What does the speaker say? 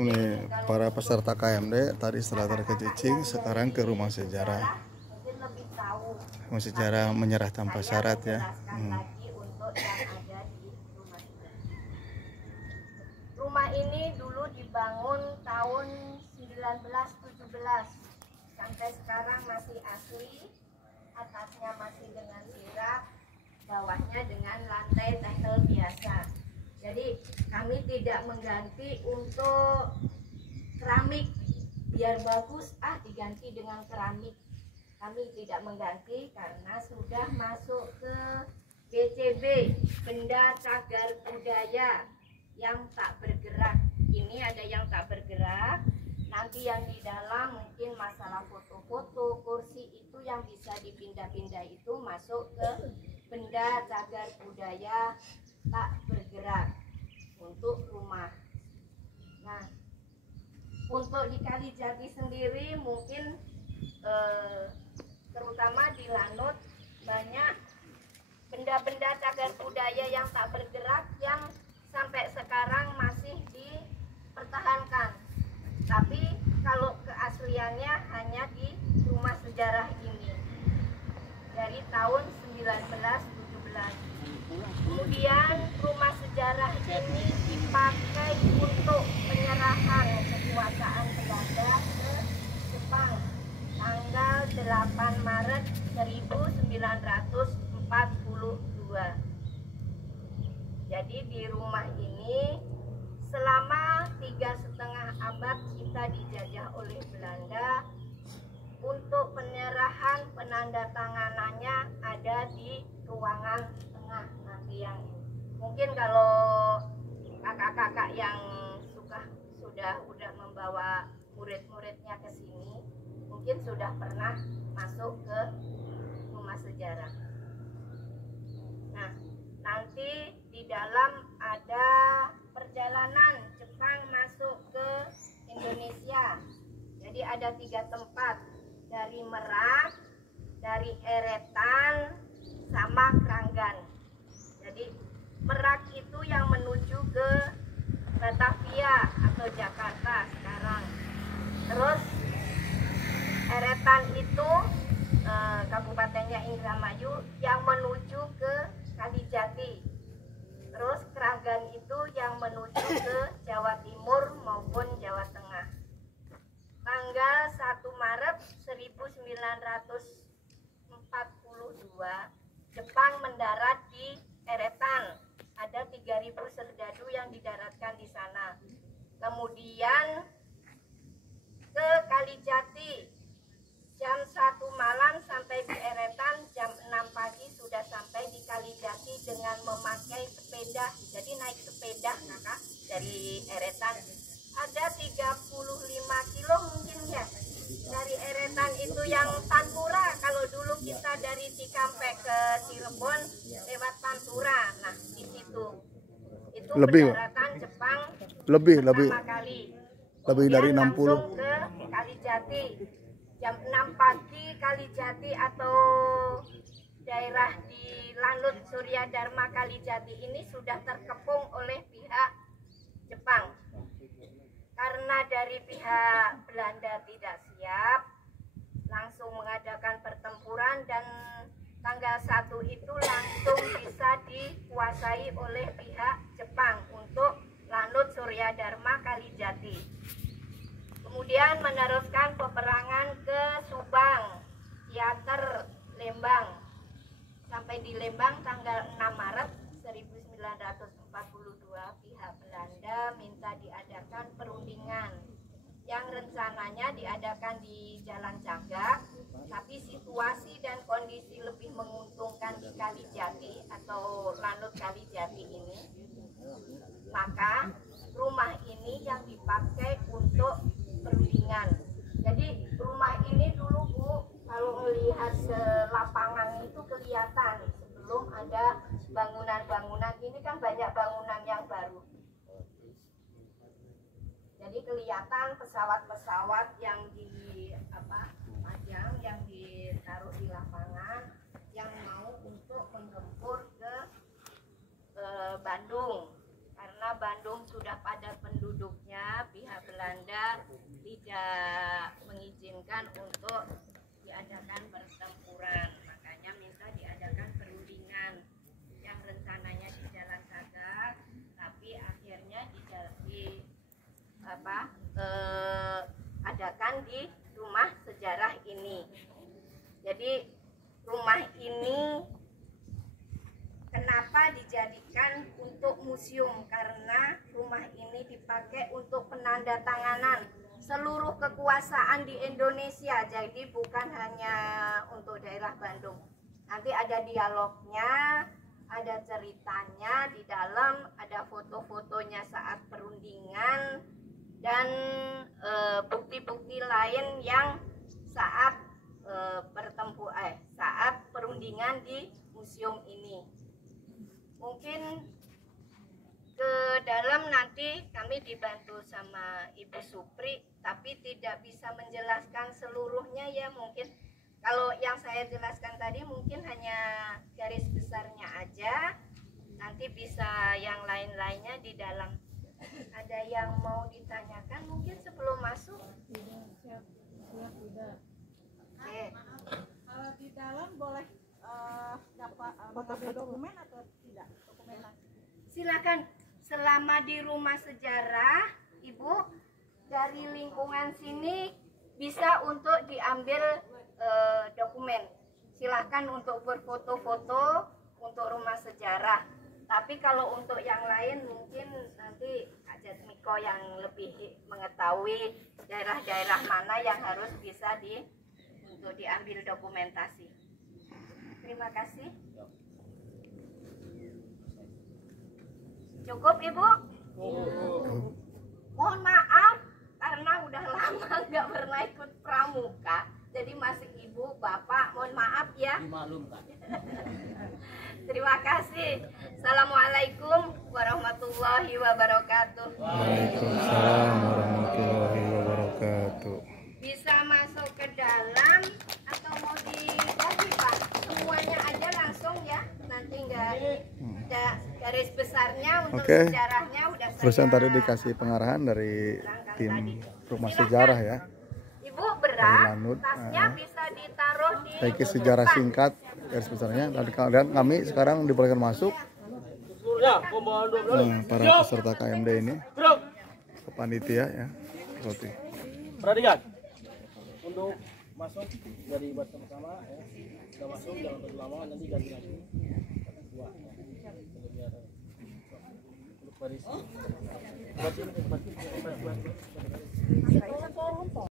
Ini para peserta KMD tadi setelah terkecicing sekarang ke rumah sejarah. Rumah sejarah menyerah tanpa syarat ya. Rumah ini dulu dibangun tahun 1917 sampai sekarang masih asli. Atasnya masih dengan sirap, bawahnya dengan lantai tegel biasa. Jadi kami tidak mengganti untuk keramik, biar bagus diganti dengan keramik. Kami tidak mengganti karena sudah masuk ke BCB, benda cagar budaya yang tak bergerak. Ini ada yang tak bergerak. Nanti yang di dalam mungkin masalah foto-foto, kursi itu yang bisa dipindah-pindah itu masuk ke benda cagar budaya tak bergerak untuk rumah. Nah, untuk di Kalijati sendiri mungkin terutama di Lanut banyak benda-benda cagar budaya yang tak bergerak yang sampai sekarang masih dipertahankan. Tapi kalau keasliannya hanya di rumah sejarah ini dari tahun 1917. Kemudian rumah sejarah ini dipakai untuk penyerahan kekuasaan Belanda ke Jepang tanggal 8 Maret 1942. Jadi di rumah ini selama 3,5 abad kita dijajah oleh Belanda. Untuk penyerahan penandatanganannya ada di ruangan tengah nanti yang ini. Mungkin kalau kakak-kakak yang sudah membawa murid-muridnya ke sini, mungkin sudah pernah masuk ke rumah sejarah. Nah, nanti di dalam ada perjalanan Jepang masuk ke Indonesia. Jadi ada 3 tempat, dari Merak, dari Eretan, sama Kranggan. Jadi Merak itu yang menuju ke Batavia atau Jakarta sekarang. Terus Eretan itu kabupatennya Indramayu yang menuju ke Kalijati. Terus Kranggan itu yang menuju ke Jawa Timur maupun Jawa Tengah. Tanggal 1 Maret 1942 Jepang mendarat di Eretan. Ada 3.000 serdadu yang didaratkan di sana. Kemudian ke Kalijati jam 1 malam sampai di Eretan, jam 6 pagi sudah sampai di Kalijati dengan memakai sepeda. Jadi naik sepeda kakak dari Eretan. Ada 35 kilo mungkin ya. Dari Eretan itu yang Pantura. Kalau dulu kita dari Cikampek ke Cirebon lewat Pantura. Nah, di situ. Itu pendaratan Jepang pertama kali. Lebih dari 60. Langsung ke Kalijati. Jam 6 pagi Kalijati atau daerah di Lanut Surya Dharma Kalijati ini sudah terkepung oleh pihak Jepang. Karena dari pihak Belanda tidak siap, langsung mengadakan pertempuran dan tanggal 1 itu langsung bisa dikuasai oleh pihak Jepang untuk Lanut Surya Dharma Kalijati. Kemudian meneruskan peperangan ke Subang, Teater Lembang. Sampai di Lembang tanggal 6 Maret 1942 pihak Belanda minta diadakan perundingan yang rencananya diadakan di Jalan Cagak, tapi situasi dan kondisi lebih menguntungkan di Kalijati atau Lanut Kalijati ini. Maka rumah ini yang dipakai untuk perundingan. Jadi rumah ini dulu Bu, kalau melihat lapangan itu kelihatan sebelum ada bangunan-bangunan. Ini kan banyak bangunan yang baru. Jadi kelihatan pesawat-pesawat yang dipajang, yang ditaruh di lapangan, yang mau untuk menggempur ke Bandung. Karena karena Bandung sudah padat penduduknya, pihak Belanda tidak mengizinkan untuk diadakan pertempuran, makanya minta diadakan perundingan yang rencananya di Jalan Sagak, tapi akhirnya adakan di rumah sejarah ini. Jadi rumah ini kenapa dijadikan untuk museum? Karena rumah ini dipakai untuk penandatanganan seluruh kekuasaan di Indonesia. Jadi bukan hanya untuk daerah Bandung. Nanti ada dialognya, ada ceritanya di dalam, ada foto-fotonya saat perundingan, dan bukti-bukti lain yang saat saat perundingan di museum ini. Mungkin ke dalam nanti kami dibantu sama Ibu Supri, tapi tidak bisa menjelaskan seluruhnya ya. Mungkin kalau yang saya jelaskan tadi mungkin hanya garis besarnya aja, nanti bisa yang lain-lainnya di dalam. Ada yang mau ditanyakan mungkin sebelum masuk? Siap, udah. Oke. Kalau di dalam boleh dapat mengambil dokumen atau tidak? Dokumentasi. Silakan, selama di rumah sejarah, Ibu, dari lingkungan sini bisa untuk diambil dokumen. Silakan untuk berfoto-foto untuk rumah sejarah. Tapi kalau untuk yang lain mungkin nanti Kak Jatmiko yang lebih mengetahui daerah-daerah mana yang harus bisa untuk diambil dokumentasi. Terima kasih. Cukup Ibu? Mohon maaf karena udah lama nggak pernah ikut pramuka, jadi masih Ibu, Bapak, mohon maaf ya. Dimaklum, Kak. Terima kasih. Assalamualaikum warahmatullahi wabarakatuh. Waalaikumsalam warahmatullahi wabarakatuh. Bisa masuk ke dalam atau mau dibagi Pak? Semuanya aja langsung ya. Nanti nggak ada garis besarnya untuk Oke. sejarahnya udah Terusan saya tadi dikasih pengarahan dari terangkan tim tadi. rumah Silakan. sejarah ya. Ibu berat, Lanut. tasnya bisa ditaruh di Baik sejarah depan. singkat garis besarnya dan kami sekarang dibolehkan masuk. Para peserta KMD ini, panitia ya, seperti. Perhatikan. Untuk masuk dari buat sama-sama ya. Sudah masuk jangan terlalu lama, nanti ganti lagi. Dua. Biar untuk baris. Buat ini.